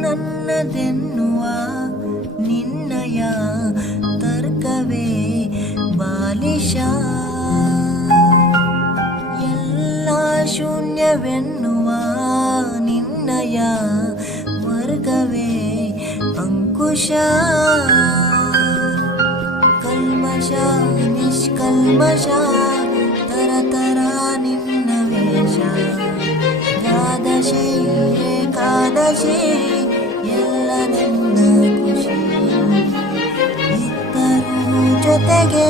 ನನ್ನದೆನ್ನುವ ನಿನ್ನಯ ತರ್ಕವೇ ಬಾಲಿಶ. ಎಲ್ಲ ಶೂನ್ಯವೆನ್ನುವ ನಿನ್ನಯ ವರ್ಗವೇ ಅಂಕುಶ. ಕಲ್ಮಶ ನಿಷ್ಕಲ್ಮಶ ತರತರ ನಿನ್ನ ವೇಷ. ದ್ವಾದಶಿ ಏಕಾದಶಿ ಎಲ್ಲ ನಿನ್ನ ಖುಷಿ. ಇದ್ದರೂ ಜೊತೆಗೆ